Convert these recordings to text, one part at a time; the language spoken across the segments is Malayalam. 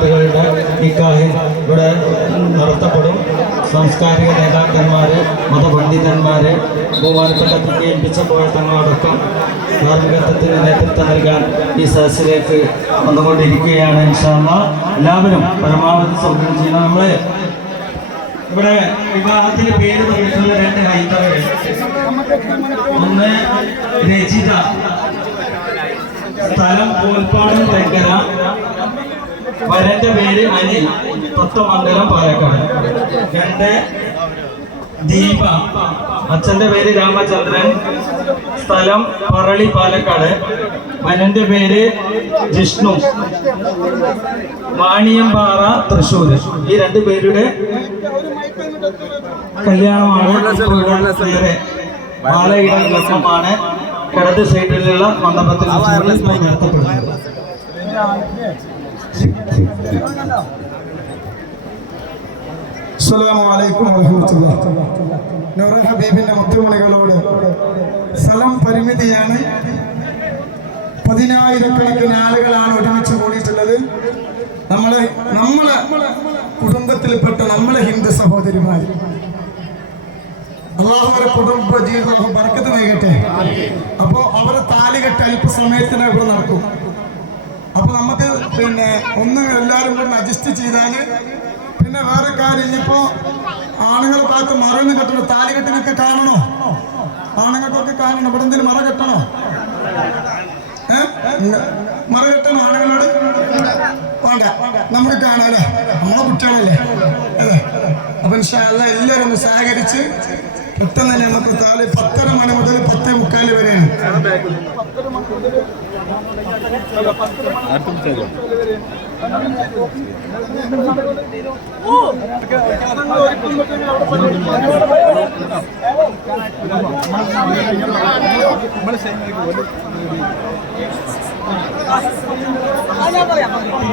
കുട്ടികളുടെ നിക്കാഹ് ഇവിടെ നടത്തപ്പെടും. സാംസ്കാരിക നേതാക്കന്മാർ മതപണ്ഡിതന്മാർ ബഹുമാനപ്പെട്ട കുട്ടി ഏൽപ്പിച്ച തങ്ങളടക്കം ധാർമ്മികത്വത്തിന് നേതൃത്വം നൽകാൻ ഈ സദസ്സിലേക്ക് വന്നുകൊണ്ടിരിക്കുകയാണ് ഇൻഷാല്ല എല്ലാവരും പരമാവധി സൗകര്യം ചെയ്യണം. നമ്മൾ ഇവിടെ വിവാഹത്തിന് പേര് പറഞ്ഞിട്ടുള്ള രണ്ട് ഹൈന്ദവര്. ഒന്ന് രചിത. സ്ഥലം കോൽപ്പാടം തെങ്കര വരന്റെ പേര് അനിൽ തത്വമംഗലം പാലക്കാട്. രണ്ട് ദീപ. അച്ഛന്റെ പേര് രാമചന്ദ്രൻ. സ്ഥലം പറളി പാലക്കാട്. വനന്റെ പേര് ജിഷ്ണു. വാണിയമ്പാറ തൃശ്ശൂർ ഈ രണ്ടു പേരുടെ കല്യാണമാണ് ഇവിടെ മാലയിടൽ ലക്ഷ്യമാണ് കിടത് സൈഡിലുള്ള മണ്ഡപത്തിൽ നടത്തപ്പെടുന്നത് മുത്തുമണികളോട് സ്ഥലം പരിമിതിയാണ്. പതിനായിരക്കണക്കിന് ആളുകളാണ് ഒരുമിച്ച് കൂടിയിട്ടുള്ളത്. നമ്മളെ നമ്മളെ കുടുംബത്തിൽപ്പെട്ട നമ്മളെ ഹിന്ദു സഹോദരിമാർ അള്ളാഹുവരെ കുടുംബ ജീവിതം ബർക്കത്ത് നൽകട്ടെ. അപ്പോ അവരെ താലികെട്ട് അല്പസമയത്തിനകം നടക്കും. അപ്പൊ നമുക്ക് പിന്നെ ഒന്ന് എല്ലാവരും കൂടി അഡ്ജസ്റ്റ് ചെയ്താൽ പിന്നെ വേറെ കാര്യം ഇനിയിപ്പോ ആണുങ്ങൾ ഭാഗത്ത് മറന്ന് കെട്ടണം. താലികെട്ടിനൊക്കെ കാണണോ? ആണുങ്ങൾക്കൊക്കെ കാണണം. ഇവിടെ എന്തെങ്കിലും മറ കെട്ടണോ? മറ കെട്ടണോ ആണുങ്ങളോട്? വേണ്ട. നമുക്ക് കാണാല്ലേ നമ്മളെ കുട്ടികളല്ലേ? അതെ. അപ്പൊ ഇൻഷാല്ല എല്ലാവരും ഒന്ന് സഹകരിച്ച് പെട്ടെന്ന് തന്നെ നമുക്ക് താൽ പത്തര മണി മുതൽ പത്തേ മുക്കാൽ വരെയാണ്.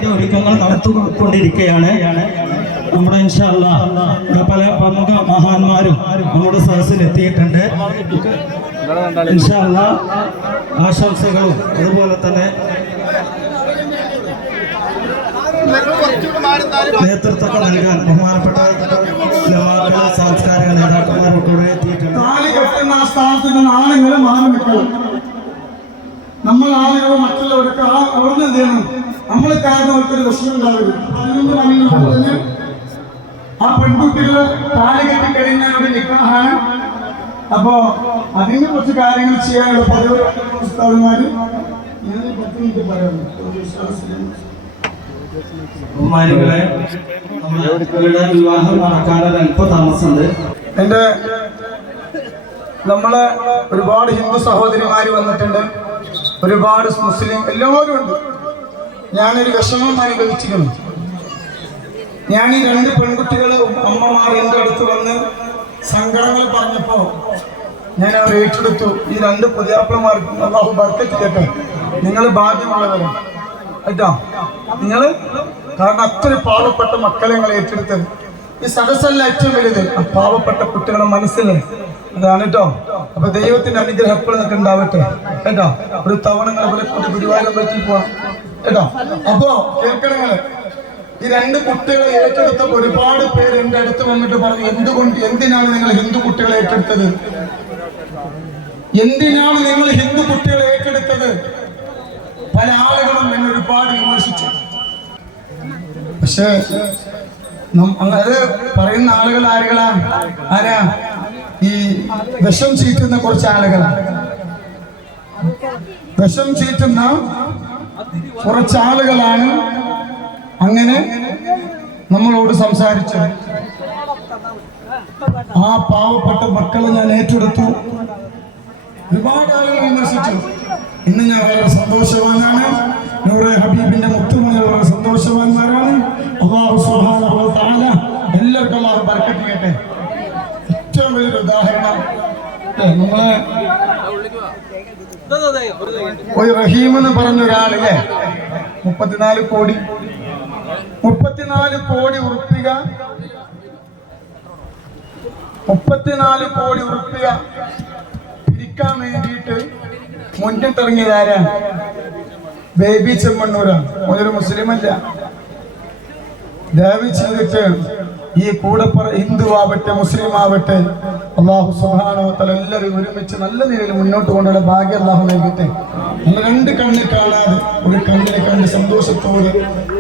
ഒരുക്കങ്ങൾ നടത്തിക്കൊണ്ടിരിക്കുകയാണ്. നമ്മുടെ ഇൻഷാല്ല പല പ്രമുഖ മഹാന്മാരും നമ്മുടെ സദസ്സിൽ എത്തിയിട്ടുണ്ട് ഇൻഷാല്ല ആശംസകളും. അതുപോലെ തന്നെ നേതൃത്വം നൽകാൻ ബഹുമാനപ്പെട്ട ഉലമാക്കൾ, സാംസ്കാരിക നേതാക്കന്മാരൊക്കെ ഇവിടെ എത്തിയിട്ടുണ്ട്. താലി കെട്ടുന്ന ആ സ്ഥാനത്തിന് നിന്ന് ആണുങ്ങൾ മാറി നമ്മൾ ആളുകൾ മറ്റുള്ളവരൊക്കെ ആ അവിടുന്ന് എന്ത് ചെയ്യണം? നമ്മൾ കാരണം അവർക്കൊരു വിഷമം ഉണ്ടാവരുത്. പതിനൊന്ന് മണികൾ തന്നെ ആ പെൺകുട്ടികൾ താലി കെട്ടി കഴിഞ്ഞാൽ ഒരു നിക്കാഹാണ് അപ്പോ അതിന് കുറച്ച് കാര്യങ്ങൾ ചെയ്യാനുള്ള പതിവ് ഉസ്താദുമാര് ഞാൻ പത്ത് മിനിറ്റ് വിവാഹം അല്പ താമസമുണ്ട് എന്റെ നമ്മളെ ഒരുപാട് ഹിന്ദു സഹോദരിമാര് വന്നിട്ടുണ്ട്. ഒരുപാട് മുസ്ലിം എല്ലാവരും ഉണ്ട്. ഞാനൊരു വിഷമം അനുഭവിച്ചിരുന്നു ഞാൻ ഈ രണ്ട് പെൺകുട്ടികൾ അമ്മമാർ എന്റെ അടുത്ത് വന്ന് സങ്കടങ്ങൾ പറഞ്ഞപ്പോൾ ഞാൻ അവർ ഏറ്റെടുത്തു. ഈ രണ്ട് പുതിയാപ്പിളമാർക്ക് അള്ളാഹു ബർക്കത്ത് കേട്ടോ നിങ്ങൾ ഭാഗ്യമുള്ളവരാണ് കേട്ടോ? നിങ്ങൾ കാരണം അത്ര പാവപ്പെട്ട മക്കളെ നിങ്ങൾ ഏറ്റെടുത്തത്. ഈ സദസ്സല്ല ഏറ്റവും വലുത്. ആ പാവപ്പെട്ട കുട്ടികളുടെ മനസ്സിൽ അതാണ് കേട്ടോ? അപ്പൊ ദൈവത്തിന്റെ അനുഗ്രഹം എപ്പോഴും നിങ്ങൾക്ക് ഉണ്ടാവട്ടെ. കേട്ടോ? ഒരു തവണ നിങ്ങളെ പോലെ ഗുരുവായൂരം പറ്റി പോവാം. കേട്ടോ? അപ്പോ കേൾക്കണങ്ങൾ ഈ രണ്ട് കുട്ടികളെ ഏറ്റെടുത്തപ്പോൾ ഒരുപാട് പേര് എന്റെ അടുത്ത് വന്നിട്ട് പറഞ്ഞു എന്തുകൊണ്ട് എന്തിനാണ് നിങ്ങൾ ഹിന്ദു കുട്ടികളെ ഏറ്റെടുത്തത്? എന്തിനാണ് നിങ്ങൾ ഹിന്ദു കുട്ടികളെ ഏറ്റെടുത്തത്? പല ആളുകളും എന്നെ ഒരുപാട് വിമർശിച്ചു. പക്ഷേ അത് പറയുന്ന ആളുകൾ ആരുകളാ? ആരാ? ഈ വിഷം ചീറ്റുന്ന കുറച്ച് ആളുകളാണ് വിഷം ചീറ്റുന്ന കുറച്ച് ആളുകളാണ് അങ്ങനെ നമ്മളോട് സംസാരിച്ച ആ പാവപ്പെട്ട മക്കളെ ഞാൻ ഏറ്റെടുത്തു. ഒരുപാട് ആളുകൾ വിമർശിച്ചു. ഇന്ന് ഞാൻ വളരെ സന്തോഷവാനാണ്. നൂറെ ഹബീബിന്റെ മുത്തുമണി വളരെ സന്തോഷവാന്മാരാണ്. അള്ളാഹു വ എല്ലാവർക്കും അള്ളാഹു ചെയ്യട്ടെ ഏറ്റവും വലിയൊരു ഉദാഹരണം. നമ്മളെ ഒരു റഹീം എന്ന് പറഞ്ഞ ഒരാളില്ലേ മുപ്പത്തിനാല് കോടി. മുപ്പത്തിനാല് കോടി ഉറുപ്പിക. മുപ്പത്തിനാല് കോടി ഉറുപ്പിക പിരിക്കാൻ വേണ്ടിയിട്ട് മുന്നിട്ടിറങ്ങിയതാരാ? ബേബി ചെമ്മണ്ണൂരാണ്. ഓനൊരു മുസ്ലിം അല്ല ദയവ് ചെയ്തിട്ട് ഈ കൂടപ്പുറ ഹിന്ദു ആവട്ടെ മുസ്ലിം ആവട്ടെ അള്ളാഹു സുഹാനോത്തൽ എല്ലാവരും ഒരുമിച്ച് നല്ല നിലയിൽ മുന്നോട്ട് കൊണ്ടുള്ള ഭാഗ്യം അള്ളാഹു നൽകട്ടെ. നമ്മൾ രണ്ട് കണ്ണിൽ കാണാതെ ഒരു കണ്ണിനെ കണ്ട് സന്തോഷത്തോടെ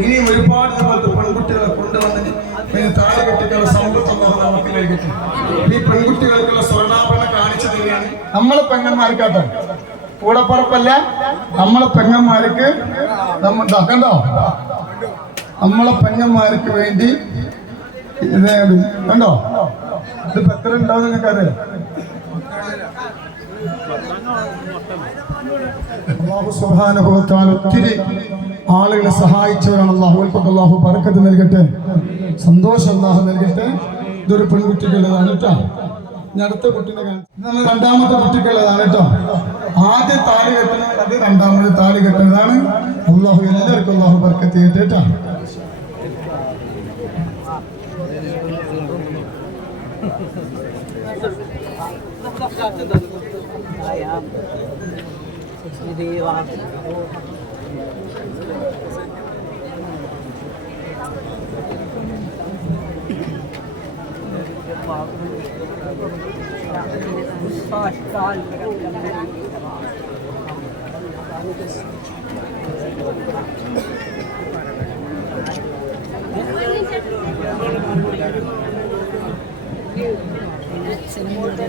ഇനിയും ഒരുപാട് ഇതുപോലത്തെ പെൺകുട്ടികളെ കൊണ്ടുവന്ന് പിന്നെ താഴെ കെട്ടിക്കുള്ള സമ്പത്ത് അള്ളാഹു നമുക്ക് നൽകട്ടെ. ഈ പെൺകുട്ടികൾക്കുള്ള സ്വർണാഭരണം കാണിച്ചു തരികയാണ് നമ്മളെ പെങ്ങന്മാർക്കാട്ടോ. കൂടപ്പറപ്പല്ല നമ്മളെ പെങ്ങന്മാർക്ക് നമ്മ ദാ കണ്ടോ? നമ്മളെ പെങ്ങന്മാർക്ക് വേണ്ടി കണ്ടോ? ഇതിപ്പോ എത്ര ഉണ്ടാവും സുബ്ഹാനഹുവതആല ഒത്തിരി ആളുകളെ സഹായിച്ചവരാണ് അള്ളാഹു. അള്ളാഹു പറക്കത്ത് നൽകട്ടെ. സന്തോഷം അള്ളാഹു നൽകട്ടെ. ഇതൊരു പെൺകുട്ടിക്കുള്ളതാണ് കേട്ടോ. അടുത്ത കുട്ടിനെ രണ്ടാമത്തെ കുട്ടിക്കുള്ളതാണ് കേട്ടോ. ആദ്യ താലി കെട്ടുന്നത് അത് രണ്ടാമത് താലി കെട്ടുന്നതാണ് അള്ളാഹു എല്ലാവർക്കും അള്ളാഹു ബർക്കത്ത് കേട്ടോ. Ayağım. Dediği var. Thank you. ഇവളുടെ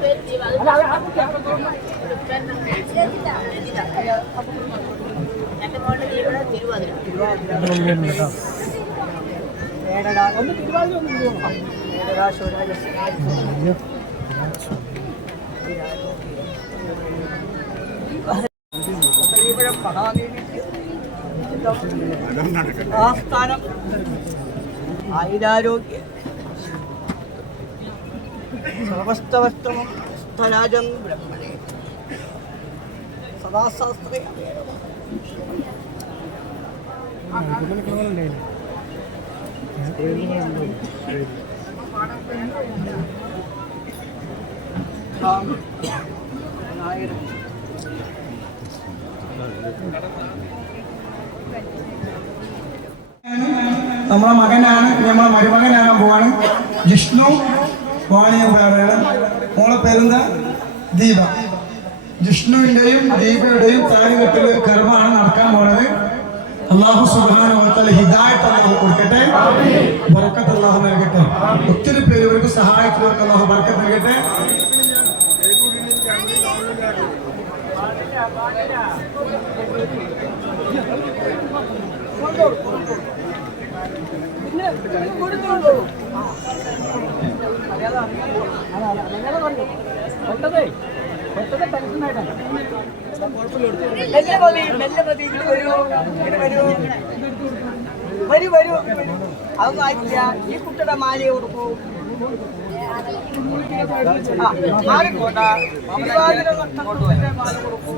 പേര് ജീവ എന്റെ മോളുടെ തിരുവാതിര. ആസ്ഥാനം. ആയുരാരോഗ്യ. സർവസ്തവസ്തമം സ്ഥരാജം ബ്രഹ്മണേ. സദാശാസ്ത്രേ നമ്മളെ മകനാണ് നമ്മളെ മരുമകനാകാൻ പോവാണ്. ജിഷ്ണു വാണിയം പേരാണ് മോളെ പേരെന്താ? ദീപ. ജിഷ്ണുവിന്റെയും ദീപയുടെയും താലികെട്ടിൽ കർമ്മമാണ് നടക്കാൻ പോണത്. അള്ളാഹു സുബാന ഹിദായത്ത് അള്ളാഹു കൊടുക്കട്ടെ. ബർക്കത്ത് അള്ളാഹു നൽകട്ടെ. ഒത്തിരി പേര് ഇവർക്ക് സഹായിക്കുന്നവർക്ക് അള്ളാഹു ബർക്കത്ത് നൽകട്ടെ. മെല്ലെ മതി മെല്ലെ മതി ഇങ്ങട് വരൂ ഇങ്ങട് വരൂ വരൂ വരൂ അതൊന്നും ആയിട്ടില്ല ഈ കുട്ടിയുടെ മാലയെ കൊടുക്കൂ ആ, മാല കൊടുക്കൂ.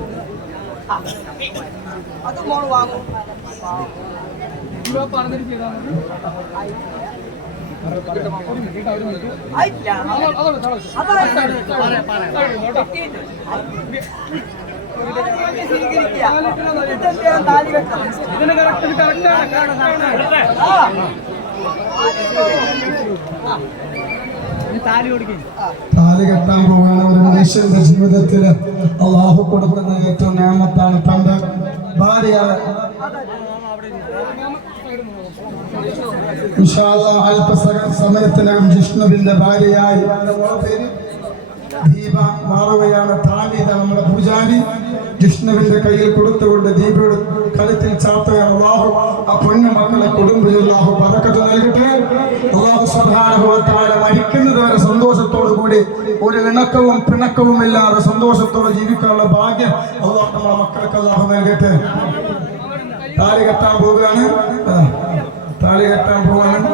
അത് മോൾ വാങ്ങും ആയിട്ടില്ല താലി കെട്ടാൻ പോവുകയാണ് ഒരു മനുഷ്യന്റെ ജീവിതത്തിൽ അള്ളാഹു കൊടുക്കുന്ന ഏറ്റവും നിയമത്താണ് തന്റെ ഭാര്യ സമയത്തിനകം ജിഷ്ണുവിന്റെ ഭാര്യയായി. ദീപ മാറുകയാണ്. താലി നമ്മുടെ പൂജാരി. ജിഷ്ണുവിന്റെ കയ്യിൽ കൊടുത്തുകൊണ്ട് ദീപയുടെ കഴുത്തിൽ ചാത്തയാണ് അള്ളാഹു. ആ പൊന്നു മക്കളെ അള്ളാഹു പതക്കത്ത് നൽകട്ടെ. അള്ളാഹു സ്വധാനുഭവത്താല മരിക്കുന്നത് വരെ സന്തോഷത്തോടു കൂടി ഒരു ഇണക്കവും പിണക്കവും ഇല്ലാതെ സന്തോഷത്തോടെ ജീവിക്കാനുള്ള ഭാഗ്യം അള്ളാഹു നമ്മളെ മക്കൾക്ക് അള്ളാഹു നൽകട്ടെ. താലി കെട്ടാൻ പോവുകയാണ്. താലി കെട്ടാൻ പോവുകയാണ്.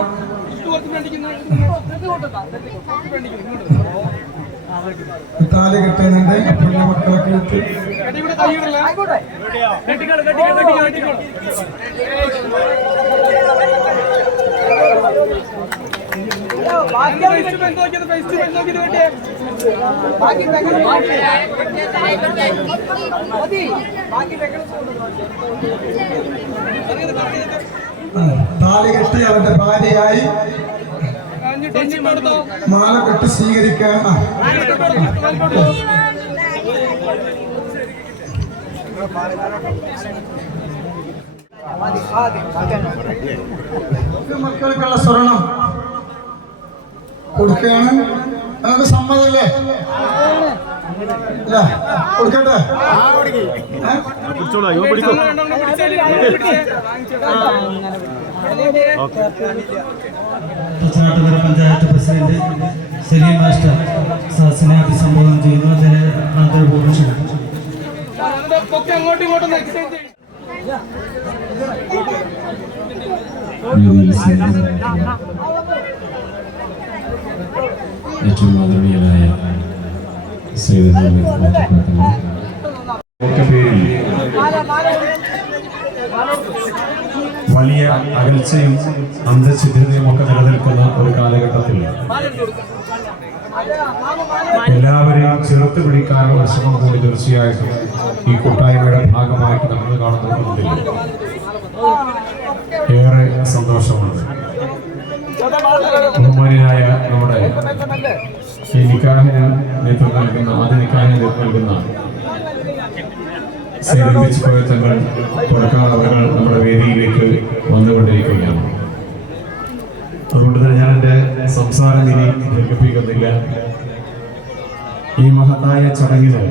താലി കെട്ടുന്നുണ്ട്. പിന്നെ മക്കളൊക്കെ ഇട്ട് അവന്റെ ഭാര്യയായി മാല കെട്ടി സ്വീകരിക്കാൻ ആ. മതി മതി ഇത് മക്കൾക്കുള്ള സ്വർണം കൊടുക്കുകയാണ്. നമുക്ക് സമ്മതല്ലേ? കൊടുക്കട്ടെ? ഏ? തച്ചാട്ടുകര പഞ്ചായത്ത് പ്രസിഡന്റ് സലീം മാസ്റ്റർ സദസ്സിനെ അഭിസംബോധന ചെയ്യുന്നു. അദ്ദേഹം ആദരപൂർവം ക്ഷണിക്കുന്നു വലിയ അകൽച്ചയും അന്തഛിദ്രതയും ഒക്കെ നിലനിൽക്കുന്ന ഒരു കാലഘട്ടത്തിൽ എല്ലാവരെയും ചേർത്ത് പിടിക്കാനുള്ള ശ്രമം കൂടി തീർച്ചയായിട്ടും ഈ കൂട്ടായ്മയുടെ ഭാഗമായിട്ട് നമ്മൾ കാണുന്നതിൽ ഏറെ സന്തോഷമുണ്ട് ബഹുമാനായ നമ്മുടെ ഈ നിക്കാഹിന് നേതൃത്വം നൽകുന്ന ആദ്യ നിക്കാഹിന് നേതൃത്വം നൽകുന്ന തങ്ങൾ പുറക്കാളവകൾ നമ്മുടെ വേദിയിലേക്ക് വന്നുകൊണ്ടിരിക്കുകയാണ്. അതുകൊണ്ട് തന്നെ ഞാൻ എന്റെ സംസാരം ഇനി ദീർഘിപ്പിക്കുന്നില്ല. ഈ മഹത്തായ ചടങ്ങിന്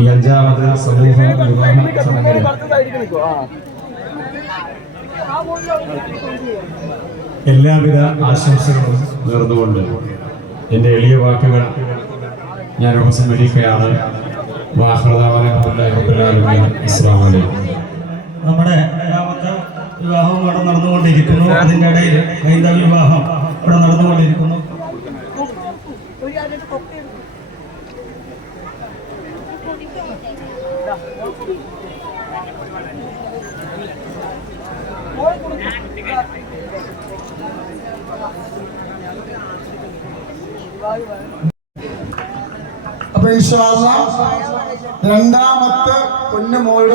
ഈ അഞ്ചാമത് സമൂഹ വിവാഹ എല്ലാവിധ ആശംസകളും നേർന്നുകൊണ്ട് എന്റെ എളിയ വാക്കുകൾ ഞാൻ ഉപസംഹരിക്കുകയാണ്. നമ്മുടെ രണ്ടാമത്തെ വിവാഹം ഇവിടെ നടന്നുകൊണ്ടിരിക്കുന്നു. അതിന്റെ ഇടയിൽ ഹൈന്ദവ വിവാഹം ഇവിടെ നടന്നുകൊണ്ടിരിക്കുന്നു. അപ്പൊ രണ്ടാമത്തെ പൊന്നു മോളുടെ